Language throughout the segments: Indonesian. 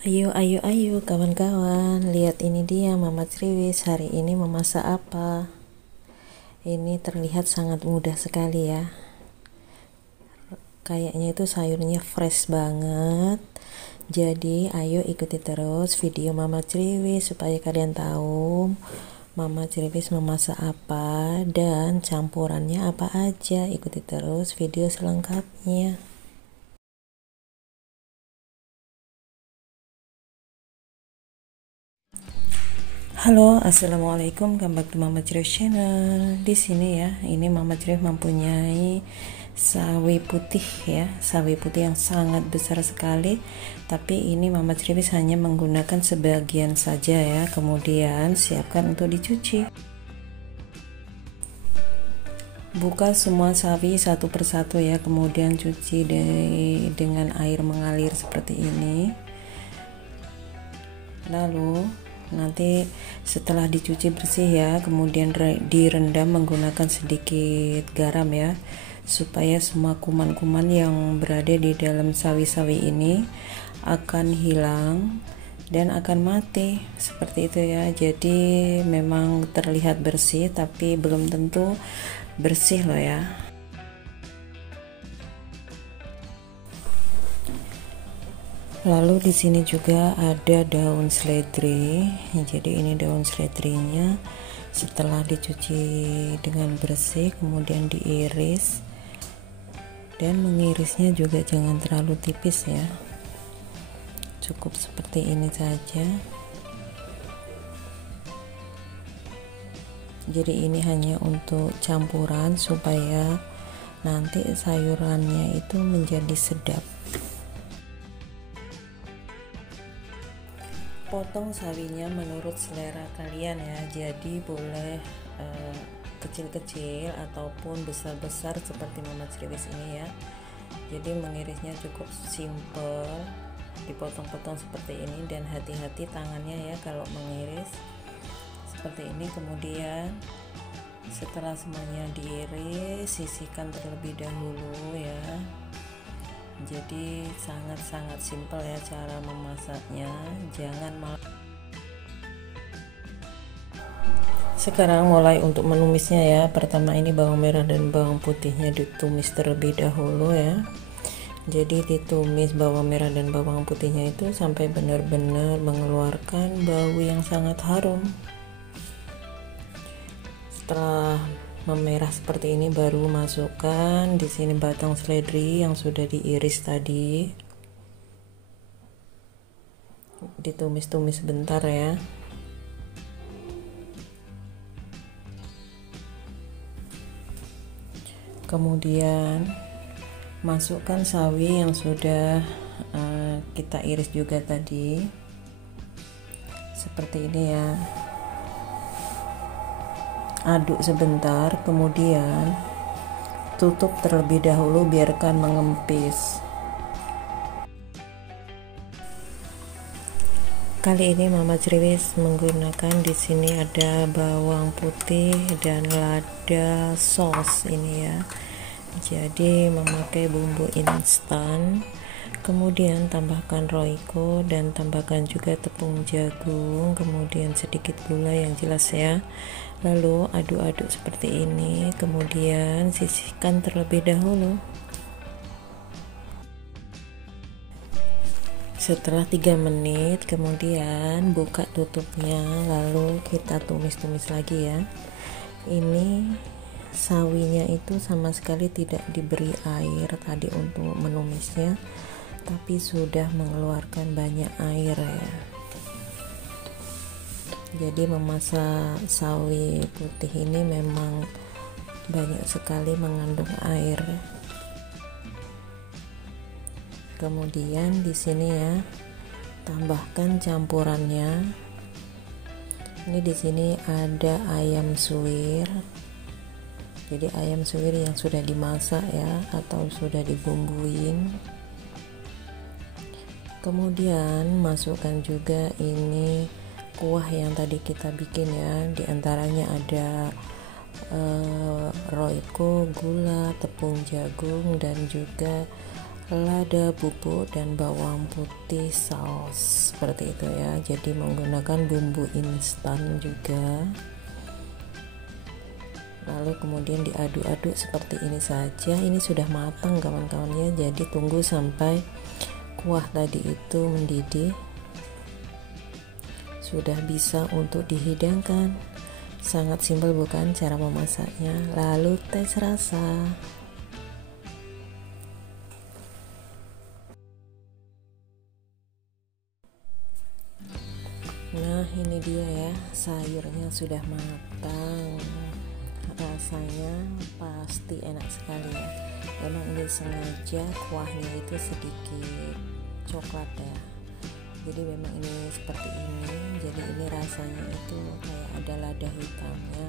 Ayo, ayo, ayo kawan-kawan, lihat ini dia Mama Triwis. Hari ini memasak apa? Ini terlihat sangat mudah sekali ya. Kayaknya itu sayurnya fresh banget. Jadi ayo ikuti terus video Mama Triwis supaya kalian tahu Mama Triwis memasak apa dan campurannya apa aja. Ikuti terus video selengkapnya. Halo, assalamualaikum, welcome back to Mama Triwis channel. Di sini ya, ini Mama Triwis mempunyai sawi putih ya, sawi putih yang sangat besar sekali. Tapi ini Mama Triwis hanya menggunakan sebagian saja ya. Kemudian siapkan untuk dicuci. Buka semua sawi satu persatu ya, kemudian cuci dengan air mengalir seperti ini. Lalu nanti setelah dicuci bersih ya, kemudian direndam menggunakan sedikit garam ya, supaya semua kuman-kuman yang berada di dalam sawi-sawi ini akan hilang dan akan mati seperti itu ya. Jadi memang terlihat bersih tapi belum tentu bersih loh ya. Lalu di sini juga ada daun seledri. Jadi ini daun seledrinya setelah dicuci dengan bersih kemudian diiris, dan mengirisnya juga jangan terlalu tipis ya. Cukup seperti ini saja. Jadi ini hanya untuk campuran supaya nanti sayurannya itu menjadi sedap. Potong sawinya menurut selera kalian ya, jadi boleh kecil-kecil ataupun besar-besar seperti Mama Triwis ini ya. Jadi mengirisnya cukup simple, dipotong-potong seperti ini, dan hati-hati tangannya ya kalau mengiris seperti ini. Kemudian setelah semuanya diiris, sisihkan terlebih dahulu ya. Jadi sangat-sangat simpel ya cara memasaknya, jangan Sekarang mulai untuk menumisnya ya. Pertama ini bawang merah dan bawang putihnya ditumis terlebih dahulu ya. Jadi ditumis bawang merah dan bawang putihnya itu sampai benar-benar mengeluarkan bau yang sangat harum. Setelah memerah seperti ini baru masukkan di sini batang seledri yang sudah diiris tadi. Ditumis-tumis sebentar ya. Kemudian masukkan sawi yang sudah kita iris juga tadi. Seperti ini ya. Aduk sebentar, kemudian tutup terlebih dahulu, biarkan mengempis. Kali ini Mama Triwis menggunakan di sini ada bawang putih dan lada sos ini ya. Jadi memakai bumbu instan. Kemudian tambahkan roiko dan tambahkan juga tepung jagung, kemudian sedikit gula yang jelas ya. Lalu aduk-aduk seperti ini, kemudian sisihkan terlebih dahulu. Setelah 3 menit kemudian buka tutupnya, lalu kita tumis-tumis lagi ya. Ini sawinya itu sama sekali tidak diberi air tadi untuk menumisnya, tapi sudah mengeluarkan banyak air ya. Jadi memasak sawi putih ini memang banyak sekali mengandung air. Kemudian di sini ya, tambahkan campurannya. Ini di sini ada ayam suwir. Jadi ayam suwir yang sudah dimasak ya atau sudah dibumbuin. Kemudian masukkan juga ini kuah yang tadi kita bikin ya. Di antaranya ada roiko, gula, tepung jagung, dan juga lada bubuk dan bawang putih saus seperti itu ya. Jadi menggunakan bumbu instan juga, lalu kemudian diaduk-aduk seperti ini saja. Ini sudah matang kawan-kawan ya, jadi tunggu sampai kuah tadi itu mendidih, sudah bisa untuk dihidangkan. Sangat simpel bukan cara memasaknya? Lalu tes rasa. Nah, ini dia ya, sayurnya sudah matang. Rasanya pasti enak sekali ya. Memang ini sengaja kuahnya itu sedikit coklat ya. Jadi memang ini seperti ini. Jadi ini rasanya itu kayak ada lada hitamnya,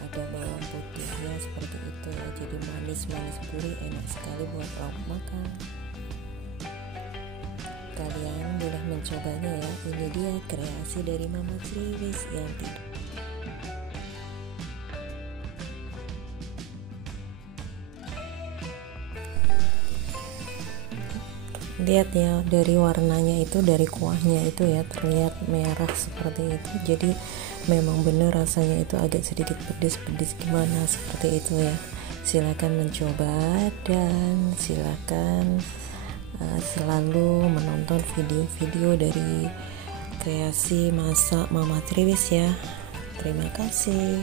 ada bawang putihnya seperti itu ya. Jadi manis-manis gurih, enak sekali buat lauk makan. Kalian boleh mencobanya ya. Ini dia kreasi dari Mama Criwis yang tidak lihat ya, dari warnanya itu, dari kuahnya itu ya, terlihat merah seperti itu. Jadi memang benar rasanya itu agak sedikit pedes-pedes gimana seperti itu ya. Silakan mencoba dan silakan selalu menonton video-video dari kreasi masak Mama Criwis ya. Terima kasih.